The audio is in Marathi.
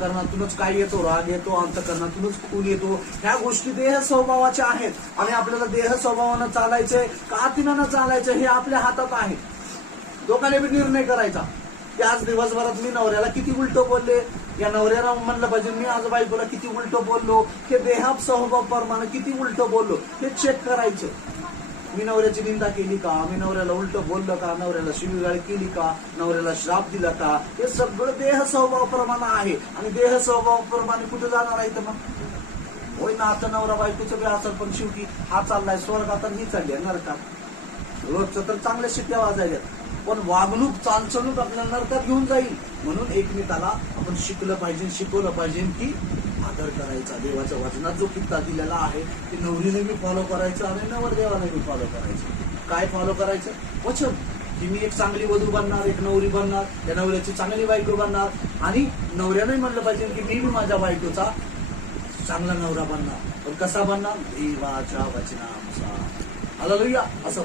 अंतःकरणातूनच काय येतो, राग येतो, अंतःकरणातूनच खून येतो. ह्या गोष्टी देह स्वभावाच्या आहेत आणि आपल्याला देह स्वभावानं चालायचंय का आत्म्यानं चालायचं हे आपल्या हातात आहे. दोघांनी बी निर्णय करायचा की आज दिवसभरात मी नवऱ्याला किती उलटं बोलले, या नवऱ्याला म्हणलं पाहिजे मी आज बायकोला किती उलटं बोललो, हे देहा स्वभावाप्रमाणे किती उलटं बोललो हे चेक करायचं. मी नवऱ्याची निंदा केली का, मी नवऱ्याला उलटं बोललं का, नवऱ्याला शिवीगाळ केली का, नवऱ्याला श्राप दिला का, हे सगळं देह स्वभावाप्रमाणे आहे. आणि देह स्वभावाप्रमाणे कुठे जाणार आहे तर मग होय ना, आता नवरा बायकोचं बी असेल पण शेवटी हा चाललाय स्वर्गात आणि ही चालली आहे नरकात. रोजचं तर चांगल्या शिट्ट्या वाजायला पण वागणूक चालचणूक आपल्याला नरकात घेऊन जाईल. म्हणून एकमेकाला आपण शिकलं पाहिजे, शिकवलं पाहिजे की आदर करायचा. देवाच्या वचनात जो कित्ता दिलेला आहे ते नवरीने बी फॉलो करायचं आणि नवरदेवाने बी फॉलो करायचं. काय फॉलो करायचं? वचन की मी एक चांगली वधू बनणार, एक नवरी बनणार, त्या नवऱ्याची चांगली बायको बनणार. आणि नवऱ्याने म्हणलं पाहिजे की मी बी माझ्या बायकोचा चांगला नवरा बनणार. पण कसा बनणार? देवाच्या वचनानुसार. हालेलुया. असं